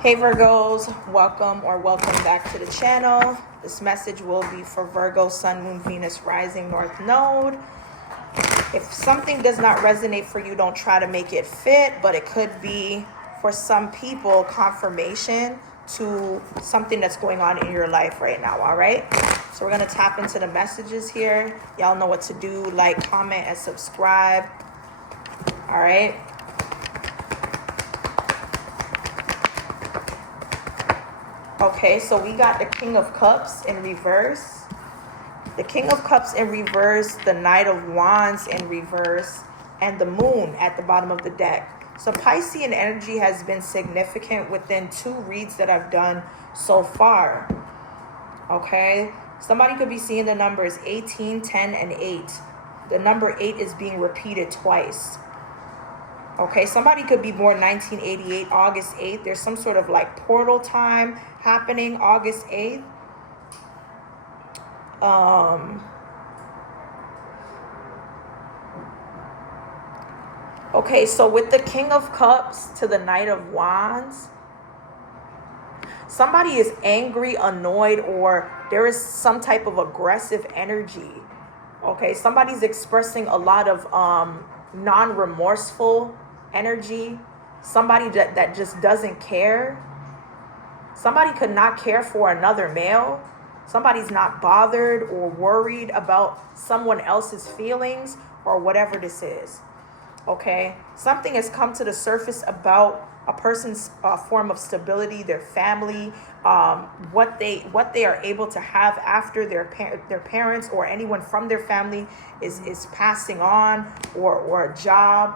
Hey Virgos, welcome or welcome back to the channel. This message will be for Virgo, Sun, Moon, Venus, Rising, North Node. If something does not resonate for you, don't try to make it fit, but it could be for some people confirmation to something that's going on in your life right now, all right? So we're going to tap into the messages here. Y'all know what to do. Like, comment, and subscribe. All right? Okay, so we got the King of Cups in reverse. The King of Cups in reverse, the Knight of Wands in reverse, and the Moon at the bottom of the deck. So Piscean energy has been significant within two reads that I've done so far. Okay, somebody could be seeing the numbers 18, 10, and 8. The number 8 is being repeated twice. Okay, somebody could be born 1988, August 8th. There's some sort of like portal time happening August 8th. Okay, so with the King of Cups to the Knight of Wands, somebody is angry, annoyed, or there is some type of aggressive energy. Okay, somebody's expressing a lot of non-remorseful energy. Somebody that just doesn't care. Somebody could not care for another male. Somebody's not bothered or worried about someone else's feelings or whatever this is. Okay, something has come to the surface about a person's form of stability, their family, what they are able to have after their parents or anyone from their family is passing on, or a job.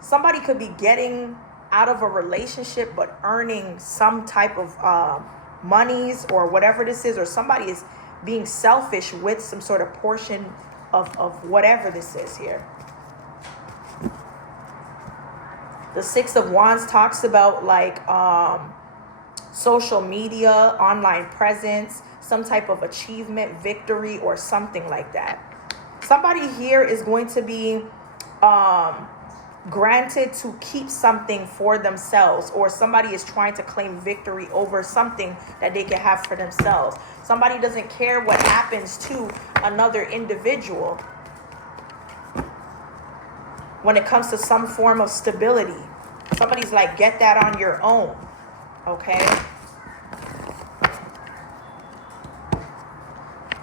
Somebody could be getting out of a relationship but earning some type of monies or whatever this is, or somebody is being selfish with some sort of portion of whatever this is here. The Six of Wands talks about like social media, online presence, some type of achievement, victory, or something like that. Somebody here is going to be granted to keep something for themselves, or somebody is trying to claim victory over something that they can have for themselves. Somebody doesn't care what happens to another individual when it comes to some form of stability. Somebody's like, get that on your own. Okay,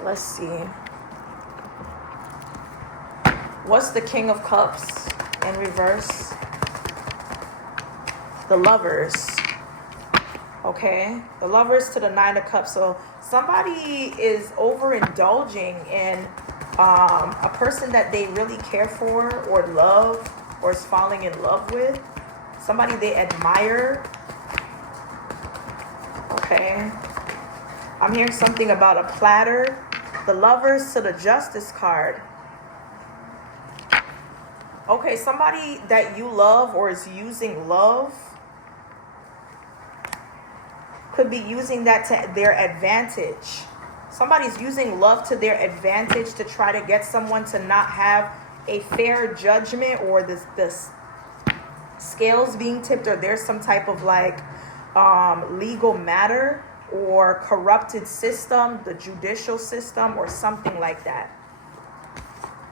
let's see, what's the King of Cups in reverse? The Lovers. Okay, the Lovers to the Nine of Cups. So somebody is overindulging in a person that they really care for or love, or is falling in love with. Somebody they admire. Okay, I'm hearing something about a platter. The Lovers to the Justice card. Okay, somebody that you love or is using love could be using that to their advantage. Somebody's using love to their advantage to try to get someone to not have a fair judgment, or this scales being tipped, or there's some type of like legal matter or corrupted system, the judicial system, or something like that.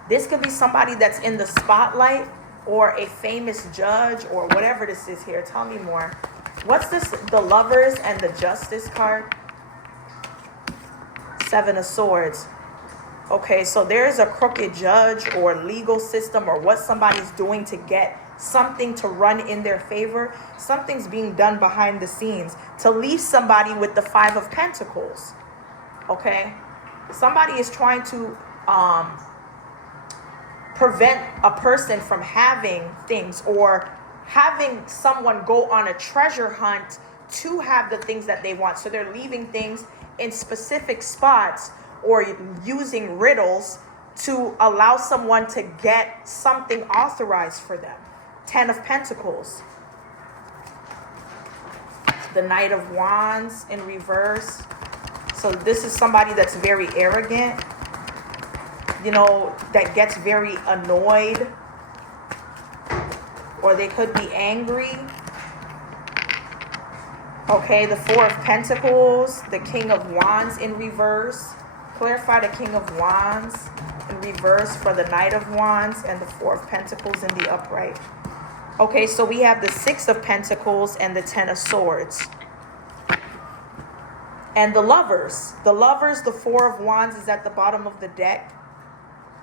This could be somebody that's in the spotlight, or a famous judge, or whatever this is here. Tell me more. What's this? The Lovers and the Justice card. Seven of Swords. Okay, so there's a crooked judge or legal system, or what somebody's doing to get something to run in their favor. Something's being done behind the scenes to leave somebody with the Five of Pentacles. Okay, somebody is trying to prevent a person from having things, or having someone go on a treasure hunt to have the things that they want. So they're leaving things in specific spots, or using riddles to allow someone to get something authorized for them. Ten of Pentacles. The Knight of Wands in reverse. So this is somebody that's very arrogant, that gets very annoyed, or they could be angry. Okay, the Four of Pentacles, the King of Wands in reverse. Clarify the King of Wands in reverse for the Knight of Wands and the Four of Pentacles in the upright. Okay, so we have the Six of Pentacles and the Ten of Swords. And the Lovers. The Lovers, the Four of Wands is at the bottom of the deck.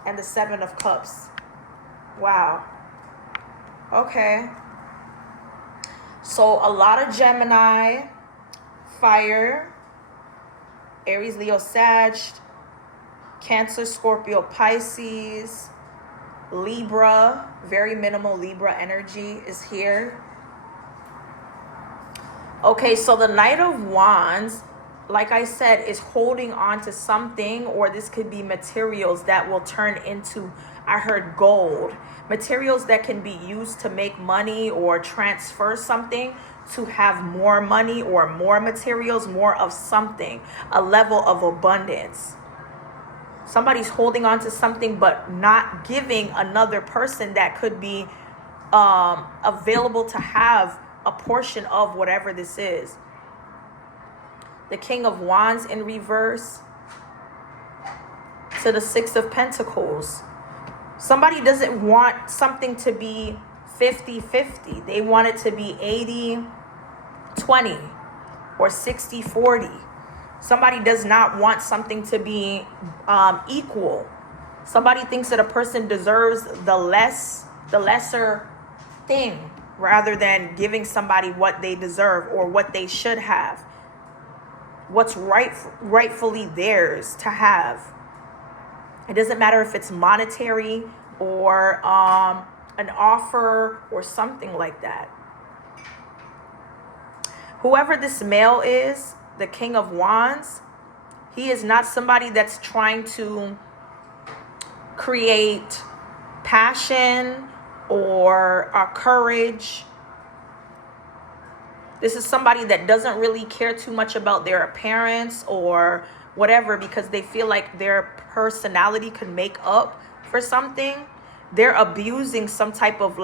And the Seven of Cups. Wow. Okay. So a lot of Gemini, Fire, Aries, Leo, Sag, Cancer, Scorpio, Pisces, Libra, very minimal Libra energy is here. Okay, so the Knight of Wands, like I said, is holding on to something, or this could be materials that will turn into, I heard, gold. Materials that can be used to make money or transfer something to have more money or more materials, more of something, a level of abundance. Somebody's holding on to something but not giving another person that could be available to have a portion of whatever this is. The King of Wands in reverse to the Six of Pentacles. Somebody doesn't want something to be 50-50. They want it to be 80-20 or 60-40. Somebody does not want something to be equal. Somebody thinks that a person deserves the lesser thing rather than giving somebody what they deserve or what they should have. What's rightfully theirs to have. It doesn't matter if it's monetary or an offer or something like that. Whoever this male is, the King of Wands, he is not somebody that's trying to create passion or courage. This is somebody that doesn't really care too much about their appearance or whatever, because they feel like their personality could make up for something. They're abusing some type of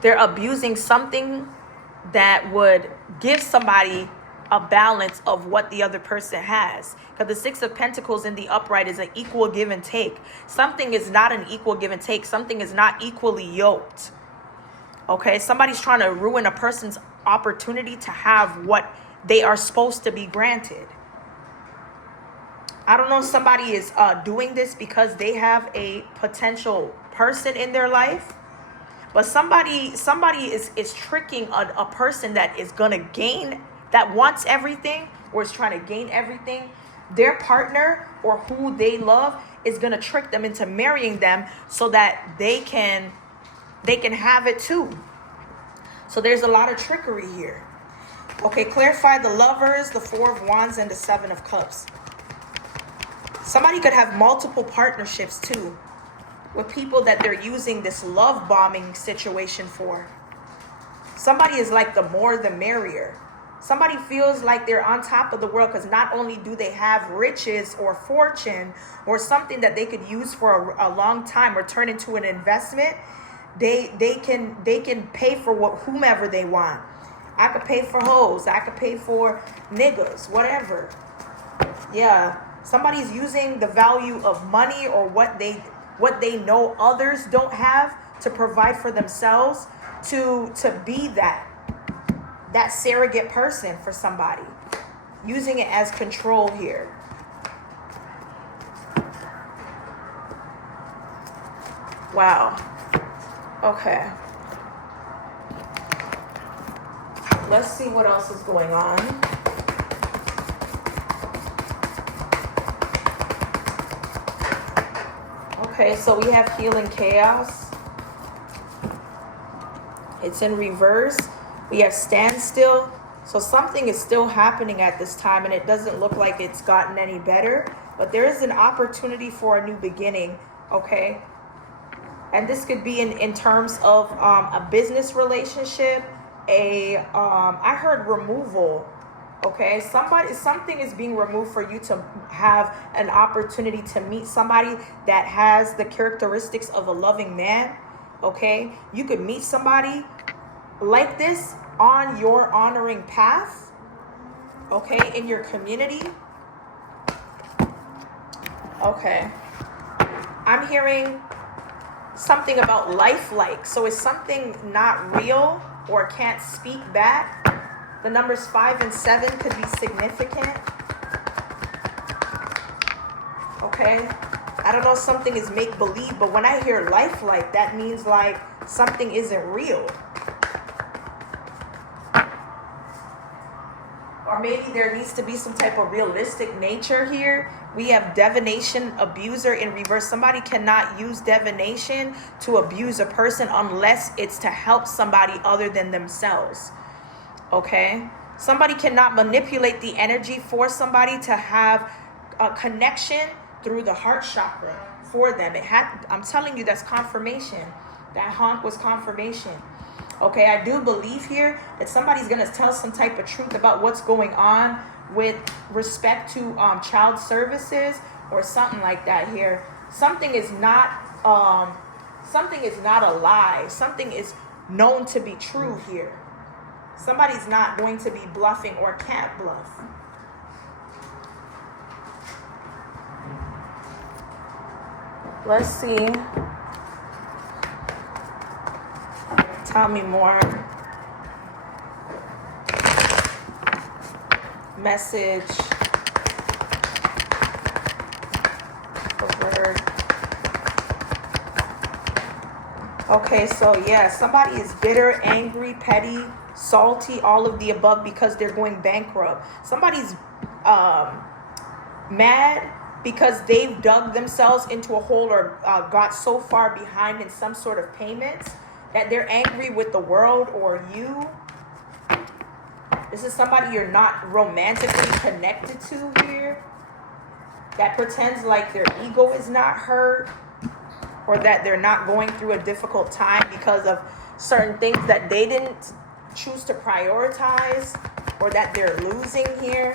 they're abusing something that would give somebody a balance of what the other person has. Because the Six of Pentacles in the upright is an equal give and take. Something is not an equal give and take. Something is not equally yoked. Okay, somebody's trying to ruin a person's opportunity to have what they are supposed to be granted. I don't know if somebody is doing this because they have a potential person in their life. But somebody is tricking a person that is going to gain, that wants everything or is trying to gain everything. Their partner or who they love is going to trick them into marrying them so that they can have it too. So there's a lot of trickery here. Okay, clarify the Lovers, the Four of Wands, and the Seven of Cups. Somebody could have multiple partnerships too, with people that they're using this love bombing situation for. Somebody is like the more the merrier. Somebody feels like they're on top of the world because not only do they have riches or fortune or something that they could use for a long time or turn into an investment, they can pay for whomever they want. I could pay for hoes. I could pay for niggas, whatever. Yeah, somebody's using the value of money or what they know others don't have to provide for themselves to be that surrogate person for somebody, using it as control here. Wow. Okay. Let's see what else is going on. Okay, so we have healing chaos. It's in reverse. We have standstill. So something is still happening at this time, and it doesn't look like it's gotten any better. But there is an opportunity for a new beginning, okay? And this could be in terms of a business relationship, I heard removal. Okay, something is being removed for you to have an opportunity to meet somebody that has the characteristics of a loving man. Okay, you could meet somebody like this on your honoring path, okay, in your community. Okay. I'm hearing something about lifelike. So is something not real or can't speak back? The numbers 5 and 7 could be significant. Okay. I don't know if something is make-believe, but when I hear lifelike, that means like something isn't real. Or maybe there needs to be some type of realistic nature here. We have divination abuser in reverse. Somebody cannot use divination to abuse a person unless it's to help somebody other than themselves. Okay? Somebody cannot manipulate the energy for somebody to have a connection through the heart chakra for them. I'm telling you, that's confirmation. That honk was confirmation. Okay, I do believe here that somebody's going to tell some type of truth about what's going on with respect to child services or something like that here. Something is not a lie. Something is known to be true here. Somebody's not going to be bluffing or can't bluff. Let's see. Tell me more. Message. Word. Okay, so yeah, somebody is bitter, angry, petty, salty, all of the above because they're going bankrupt. Somebody's mad because they've dug themselves into a hole or got so far behind in some sort of payments that they're angry with the world or you. This is somebody you're not romantically connected to here, that pretends like their ego is not hurt or that they're not going through a difficult time because of certain things that they didn't choose to prioritize or that they're losing here.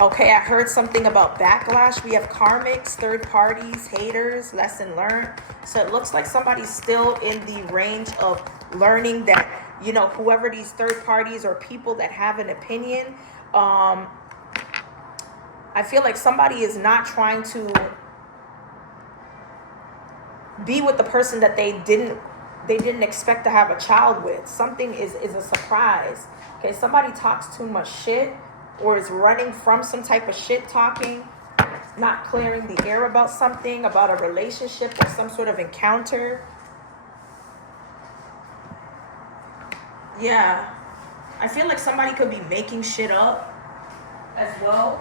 Okay, I heard something about backlash. We have karmics, third parties, haters, lesson learned. So it looks like somebody's still in the range of learning that, you know, whoever these third parties or people that have an opinion, I feel like somebody is not trying to be with the person that they didn't expect to have a child with. Something is a surprise. Okay, somebody talks too much shit or is running from some type of shit talking, not clearing the air about something, about a relationship or some sort of encounter. Yeah, I feel like somebody could be making shit up as well,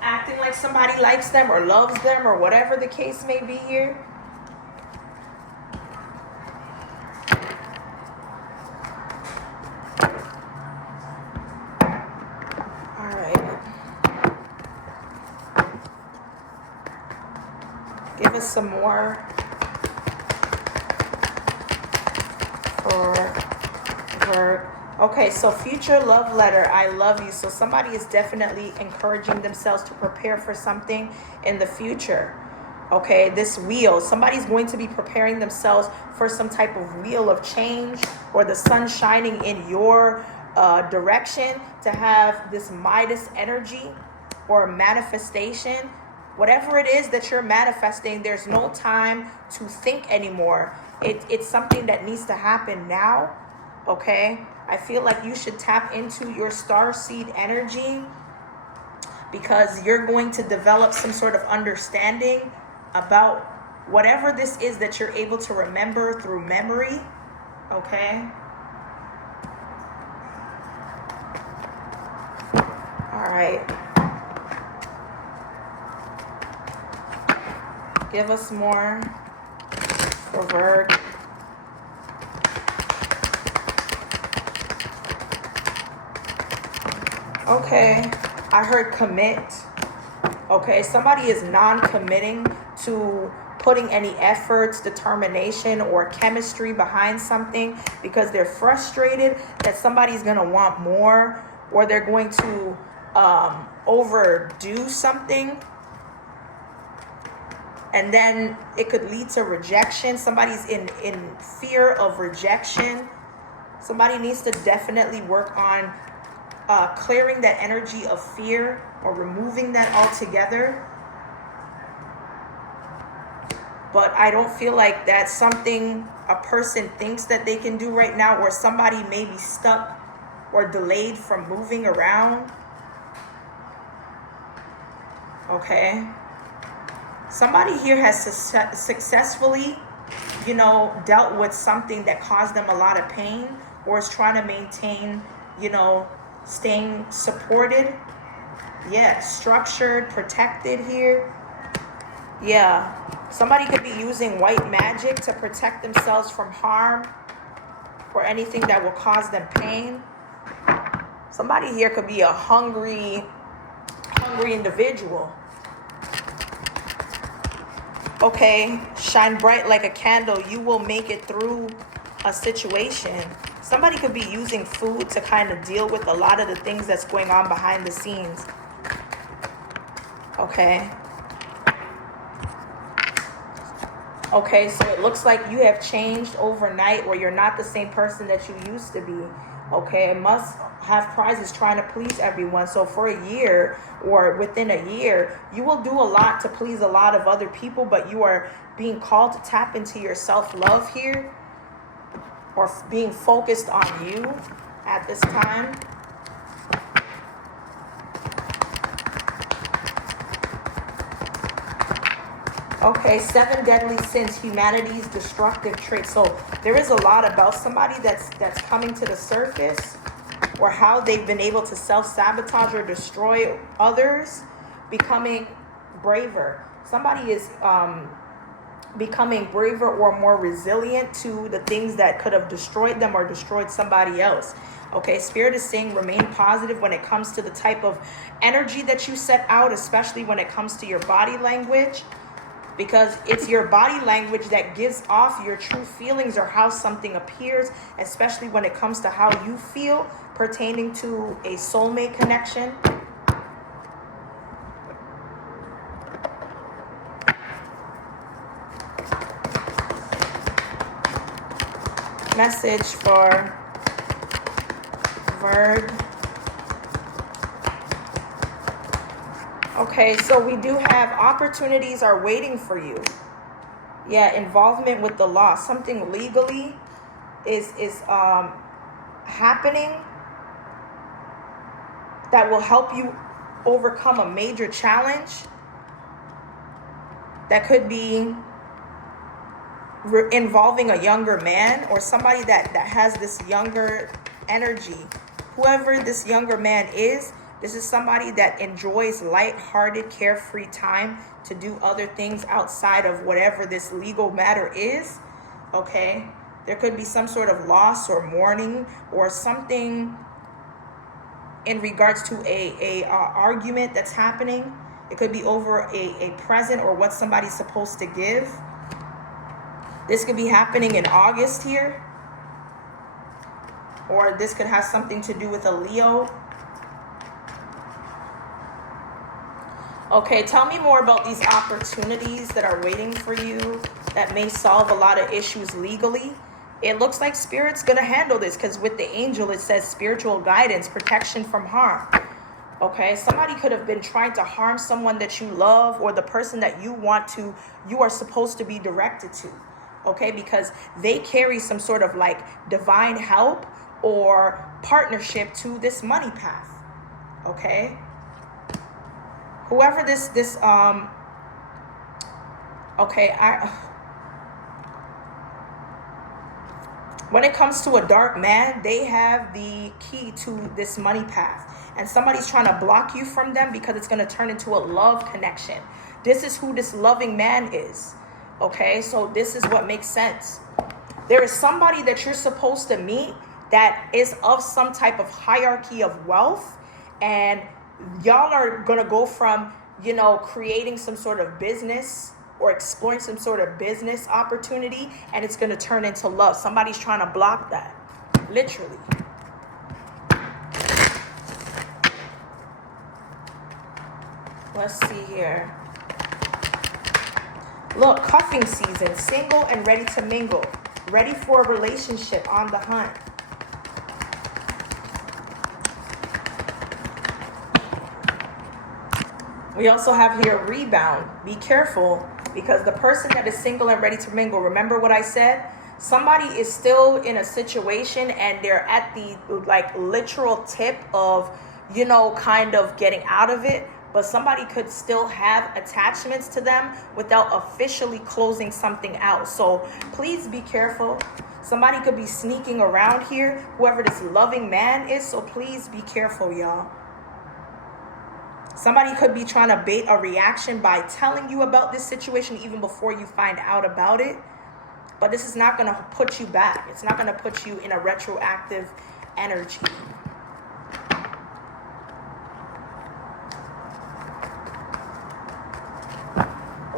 acting like somebody likes them or loves them or whatever the case may be here. Give us some more for work. Okay, so future love letter, I love you. So somebody is definitely encouraging themselves to prepare for something in the future. Okay, this wheel, somebody's going to be preparing themselves for some type of wheel of change or the sun shining in your direction to have this Midas energy or manifestation. Whatever it is that you're manifesting, there's no time to think anymore. It's something that needs to happen now, okay? I feel like you should tap into your starseed energy because you're going to develop some sort of understanding about whatever this is that you're able to remember through memory, okay? All right. Give us more for Virg. Okay, I heard commit. Okay, somebody is non-committing to putting any efforts, determination, or chemistry behind something because they're frustrated that somebody's going to want more or they're going to overdo something. And then it could lead to rejection. Somebody's in fear of rejection. Somebody needs to definitely work on clearing that energy of fear or removing that altogether. But I don't feel like that's something a person thinks that they can do right now, or somebody may be stuck or delayed from moving around. Okay. Somebody here has successfully, dealt with something that caused them a lot of pain, or is trying to maintain, staying supported. Yeah, structured, protected here. Yeah. Somebody could be using white magic to protect themselves from harm or anything that will cause them pain. Somebody here could be a hungry individual. Okay, shine bright like a candle. You will make it through a situation. Somebody could be using food to kind of deal with a lot of the things that's going on behind the scenes. Okay. Okay, so it looks like you have changed overnight, or you're not the same person that you used to be. Okay, it must have prizes trying to please everyone. So for a year or within a year, you will do a lot to please a lot of other people, but you are being called to tap into your self-love here, or being focused on you at this time. Okay, 7 deadly sins, humanity's destructive traits. So there is a lot about somebody that's coming to the surface, or how they've been able to self-sabotage or destroy others, becoming braver. Somebody is becoming braver or more resilient to the things that could have destroyed them or destroyed somebody else. Okay, Spirit is saying remain positive when it comes to the type of energy that you set out, especially when it comes to your body language. Because it's your body language that gives off your true feelings, or how something appears, especially when it comes to how you feel pertaining to a soulmate connection. Message for Virg. Okay, so we do have opportunities are waiting for you. Yeah, involvement with the law. Something legally is happening that will help you overcome a major challenge. That could be involving a younger man, or somebody that has this younger energy. Whoever this younger man is, this is somebody that enjoys light-hearted, carefree time to do other things outside of whatever this legal matter is. Okay? There could be some sort of loss or mourning, or something in regards to a argument that's happening. It could be over a present, or what somebody's supposed to give. This could be happening in August here. Or this could have something to do with a Leo. Okay, tell me more about these opportunities that are waiting for you that may solve a lot of issues legally. It looks like Spirit's going to handle this, because with the angel, it says spiritual guidance, protection from harm. Okay, somebody could have been trying to harm someone that you love, or the person that you are supposed to be directed to. Okay, because they carry some sort of like divine help or partnership to this money path. Okay. Whoever when it comes to a dark man, they have the key to this money path, and somebody's trying to block you from them because it's going to turn into a love connection. This is who this loving man is. Okay, so this is what makes sense. There is somebody that you're supposed to meet that is of some type of hierarchy of wealth, and y'all are going to go from, creating some sort of business or exploring some sort of business opportunity, and it's going to turn into love. Somebody's trying to block that, literally. Let's see here. Look, cuffing season, single and ready to mingle, ready for a relationship, on the hunt. We also have here rebound. Be careful, because the person that is single and ready to mingle, remember what I said? Somebody is still in a situation and they're at the like literal tip of, you know, kind of getting out of it. But somebody could still have attachments to them without officially closing something out. So please be careful. Somebody could be sneaking around here, whoever this loving man is. So please be careful, y'all. Somebody could be trying to bait a reaction by telling you about this situation even before you find out about it. But this is not going to put you back. It's not going to put you in a retroactive energy.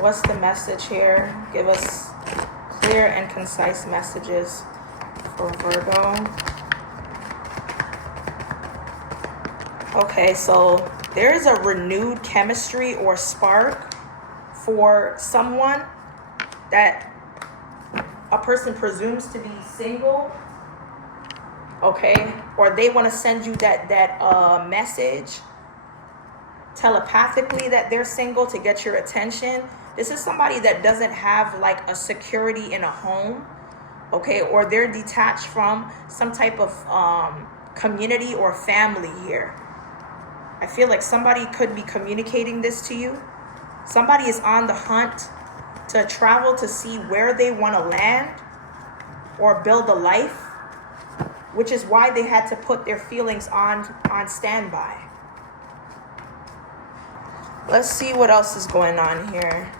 What's the message here? Give us clear and concise messages for Virgo. Okay, so there is a renewed chemistry or spark for someone that a person presumes to be single, okay? Or they want to send you that message telepathically that they're single to get your attention. This is somebody that doesn't have like a security in a home, okay? Or they're detached from some type of community or family here. I feel like somebody could be communicating this to you. Somebody is on the hunt to travel to see where they want to land or build a life, which is why they had to put their feelings on standby. Let's see what else is going on here.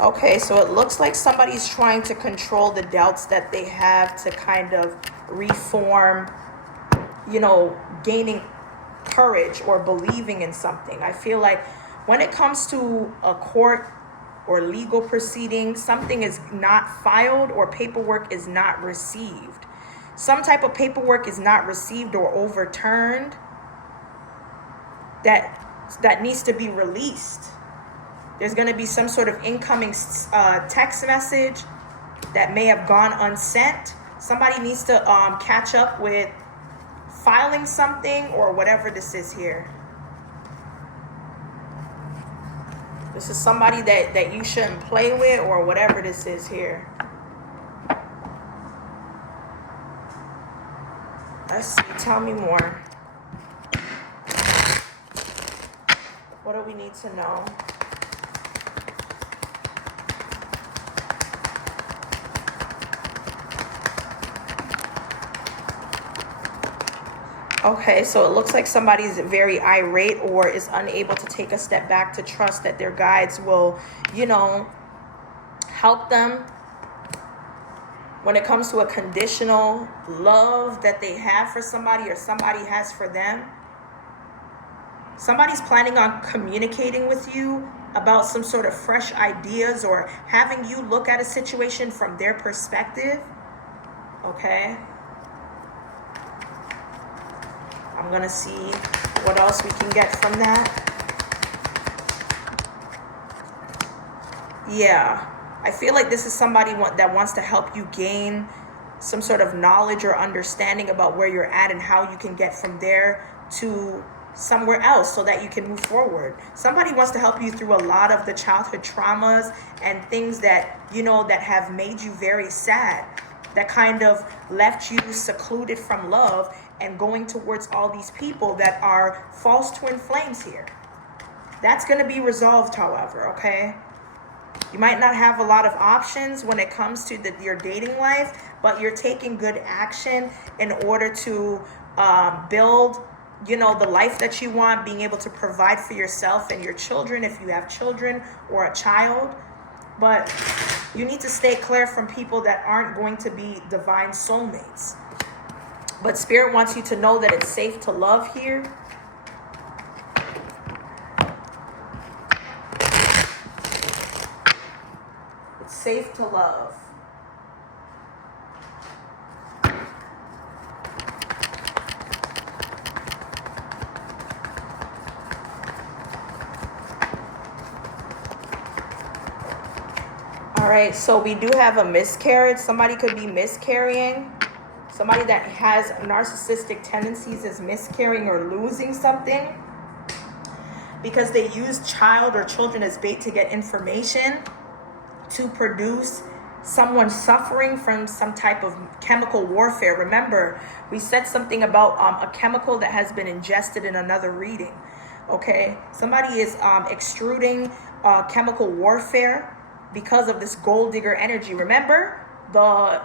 Okay, so it looks like somebody's trying to control the doubts that they have to kind of reform, you know, gaining courage or believing in something. I feel like when it comes to a court or legal proceeding, something is not filed or paperwork is not received. Some type of paperwork is not received or overturned that needs to be released. There's going to be some sort of incoming text message that may have gone unsent. Somebody needs to catch up with filing something or whatever this is here. This is somebody that you shouldn't play with or whatever this is here. Let's see. Tell me more. What do we need to know? Okay, so it looks like somebody's very irate or is unable to take a step back to trust that their guides will, you know, help them when it comes to a conditional love that they have for somebody or somebody has for them. Somebody's planning on communicating with you about some sort of fresh ideas or having you look at a situation from their perspective. Okay. I'm going to see what else we can get from that. Yeah. I feel like this is somebody that wants to help you gain some sort of knowledge or understanding about where you're at and how you can get from there to somewhere else so that you can move forward. Somebody wants to help you through a lot of the childhood traumas and things that, you know, that have made you very sad, that kind of left you secluded from love and going towards all these people that are false twin flames here. That's going to be resolved, however, okay? You might not have a lot of options when it comes to your dating life, but you're taking good action in order to build, you know, the life that you want, being able to provide for yourself and your children if you have children or a child. But you need to stay clear from people that aren't going to be divine soulmates. But Spirit wants you to know that it's safe to love here. It's safe to love. All right, so we do have a miscarriage. Somebody could be miscarrying. Somebody that has narcissistic tendencies is miscarrying or losing something because they use child or children as bait to get information to produce someone suffering from some type of chemical warfare. Remember, we said something about a chemical that has been ingested in another reading. Okay, somebody is extruding chemical warfare because of this gold digger energy. Remember, the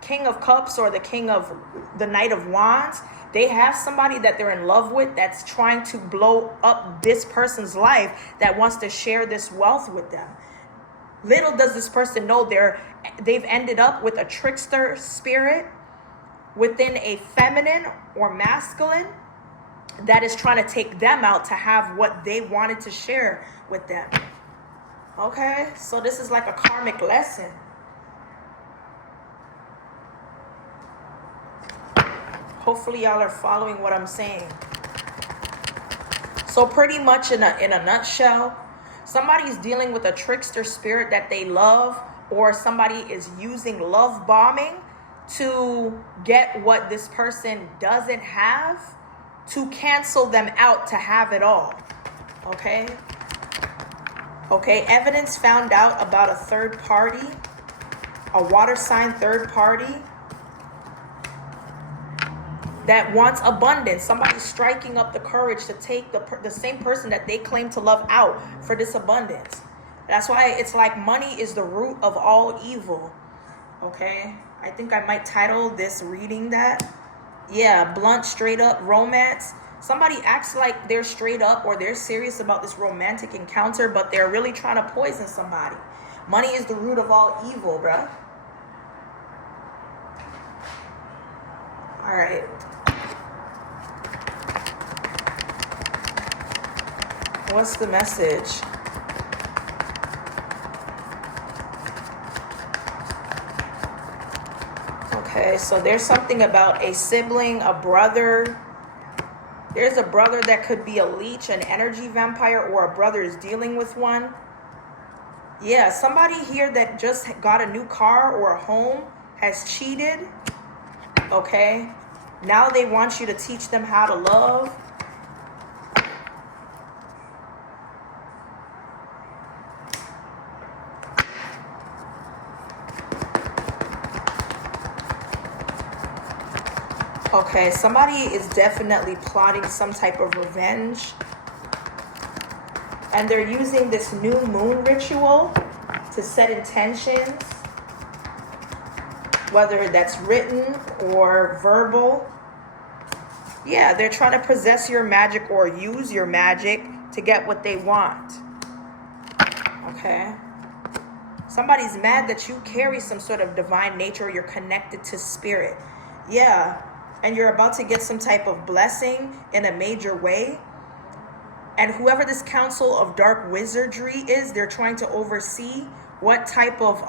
King of Cups or the Knight of Wands, they have somebody that they're in love with that's trying to blow up this person's life, that wants to share this wealth with them. Little does this person know they've ended up with a trickster spirit within a feminine or masculine that is trying to take them out to have what they wanted to share with them. Okay, so this is like a karmic lesson. Hopefully y'all are following what I'm saying. So pretty much in a nutshell, somebody's dealing with a trickster spirit that they love, or somebody is using love bombing to get what this person doesn't have, to cancel them out to have it all. Okay? Okay, evidence found out about a third party, a water sign third party that wants abundance. Somebody's striking up the courage to take the same person that they claim to love out for this abundance. That's why it's like money is the root of all evil. Okay? I think I might title this reading that. Yeah, blunt, straight up romance. Somebody acts like they're straight up or they're serious about this romantic encounter, but they're really trying to poison somebody. Money is the root of all evil, bruh. All right. What's the message? Okay, so there's something about a sibling, a brother. There's a brother that could be a leech, an energy vampire, or a brother is dealing with one. Yeah, somebody here that just got a new car or a home has cheated. Okay, now they want you to teach them how to love. Okay, somebody is definitely plotting some type of revenge. And they're using this new moon ritual to set intentions, whether that's written or verbal. Yeah, they're trying to possess your magic or use your magic to get what they want. Okay. Somebody's mad that you carry some sort of divine nature or you're connected to spirit. Yeah. And you're about to get some type of blessing in a major way. And whoever this council of dark wizardry is, they're trying to oversee what type of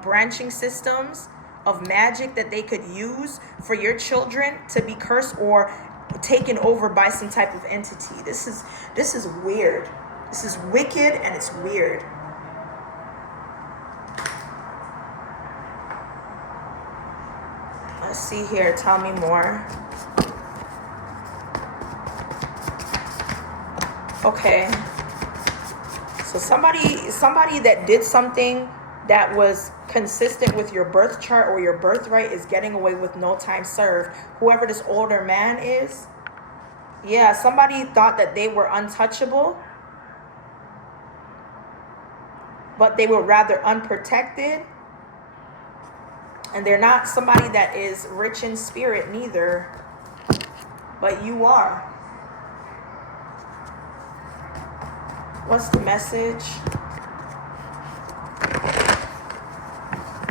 branching systems of magic that they could use for your children to be cursed or taken over by some type of entity. This is weird. This is wicked and it's weird. Let's see here. Tell me more. Okay. So somebody that did something that was consistent with your birth chart or your birthright is getting away with no time served. Whoever this older man is. Yeah, somebody thought that they were untouchable, but they were rather unprotected. And they're not somebody that is rich in spirit neither, but you are. What's the message?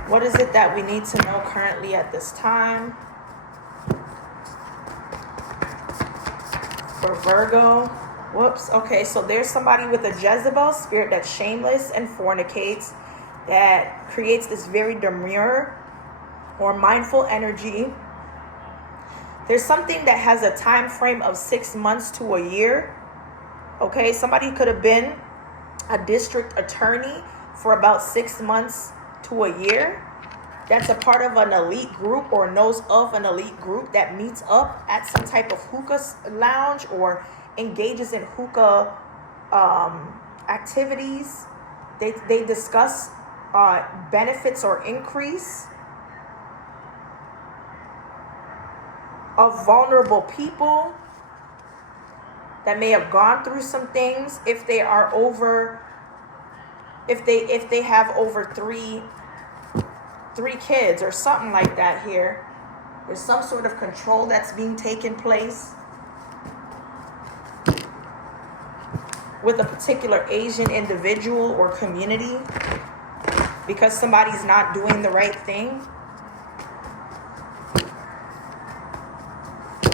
What is it that we need to know currently at this time? For Virgo. Whoops. Okay, so there's somebody with a Jezebel spirit that's shameless and fornicates, that creates this very demure or mindful energy. There's something that has a time frame of 6 months to a year. Okay, somebody could have been a district attorney for about 6 months to a year, that's a part of an elite group or knows of an elite group that meets up at some type of hookah lounge or engages in hookah activities. They discuss benefits or increase of vulnerable people that may have gone through some things. If they are over, if they have over three kids or something like that, here there's some sort of control that's being taken place with a particular Asian individual or community because somebody's not doing the right thing.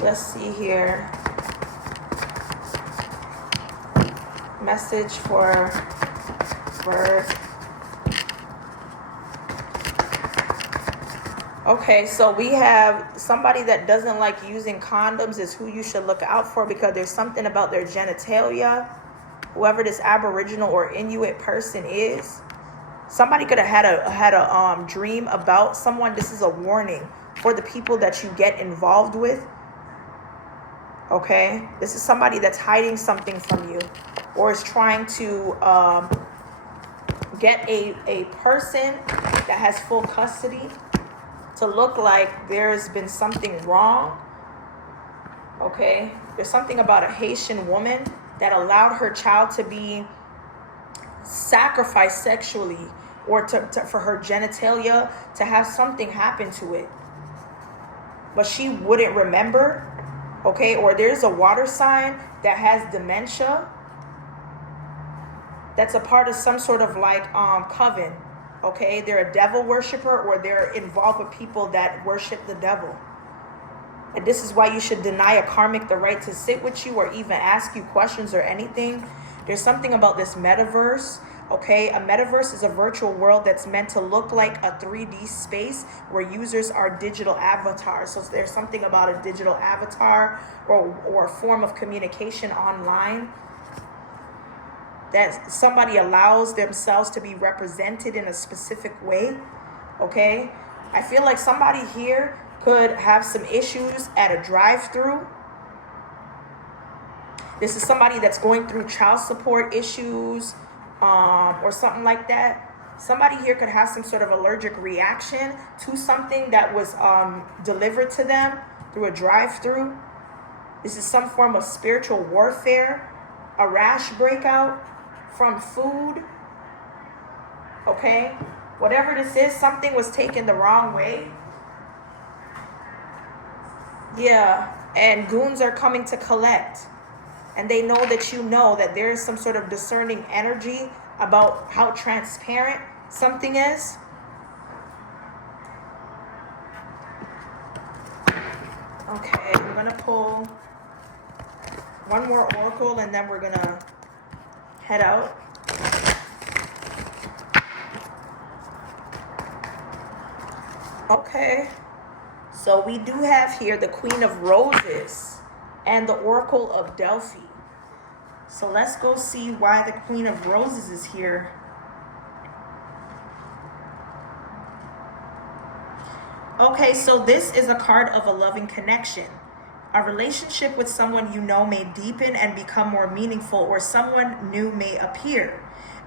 Let's see here. Message for bird. Okay, so we have somebody that doesn't like using condoms is who you should look out for because there's something about their genitalia. Whoever this Aboriginal or Inuit person is, somebody could have had a dream about someone. This is a warning for the people that you get involved with. Okay, this is somebody that's hiding something from you, or is trying to get a person that has full custody to look like there's been something wrong. Okay, there's something about a Haitian woman that allowed her child to be sacrificed sexually, or for her genitalia to have something happen to it, but she wouldn't remember. Okay, or there's a water sign that has dementia that's a part of some sort of like coven. Okay, they're a devil worshiper, or they're involved with people that worship the devil. And this is why you should deny a karmic the right to sit with you or even ask you questions or anything. There's something about this metaverse. Okay, a metaverse is a virtual world that's meant to look like a 3D space where users are digital avatars. So there's something about a digital avatar or a form of communication online that somebody allows themselves to be represented in a specific way. Okay, I feel like somebody here could have some issues at a drive-through. This is somebody that's going through child support issues, or something like that. Somebody here could have some sort of allergic reaction to something that was delivered to them through a drive-through. This is some form of spiritual warfare, a rash breakout from food. Okay, whatever this is, something was taken the wrong way. Yeah, and goons are coming to collect. And they know that you know that there is some sort of discerning energy about how transparent something is. Okay, I'm going to pull one more oracle and then we're going to head out. Okay, so we do have here the Queen of Roses and the Oracle of Delphi. So let's go see why the Queen of Roses is here. Okay, so this is a card of a loving connection. A relationship with someone you know may deepen and become more meaningful, or someone new may appear.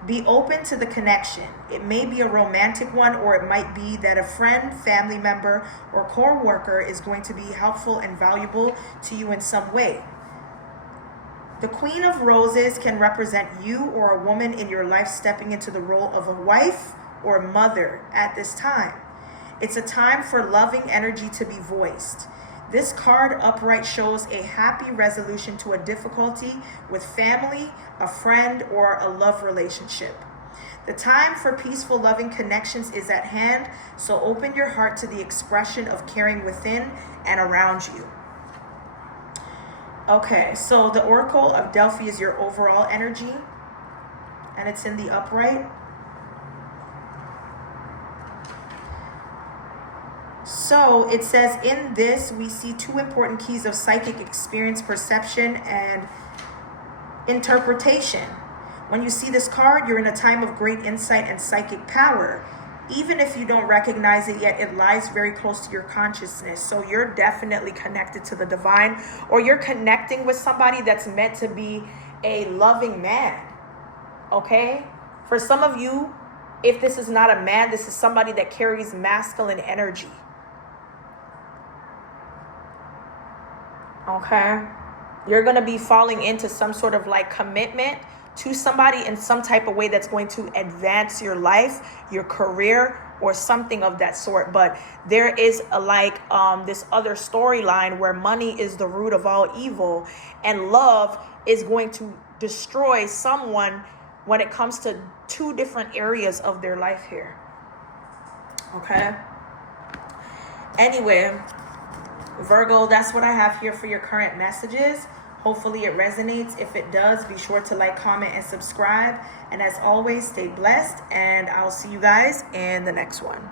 Be open to the connection. It may be a romantic one, or it might be that a friend, family member, or co-worker is going to be helpful and valuable to you in some way. The Queen of Roses can represent you or a woman in your life stepping into the role of a wife or mother at this time. It's a time for loving energy to be voiced. This card upright shows a happy resolution to a difficulty with family, a friend, or a love relationship. The time for peaceful, loving connections is at hand, so open your heart to the expression of caring within and around you. Okay, so the Oracle of Delphi is your overall energy, and it's in the upright. So it says, in this, we see two important keys of psychic experience, perception, and interpretation. When you see this card, you're in a time of great insight and psychic power. Even if you don't recognize it yet, it lies very close to your consciousness. So you're definitely connected to the divine, or you're connecting with somebody that's meant to be a loving man. Okay? For some of you, if this is not a man, this is somebody that carries masculine energy. Okay? You're going to be falling into some sort of like commitment to somebody in some type of way that's going to advance your life, your career, or something of that sort. But there is this other storyline where money is the root of all evil, and love is going to destroy someone when it comes to two different areas of their life here. Okay? Anyway, Virgo, that's what I have here for your current messages. Hopefully it resonates. If it does, be sure to like, comment, and subscribe. And as always, stay blessed. And I'll see you guys in the next one.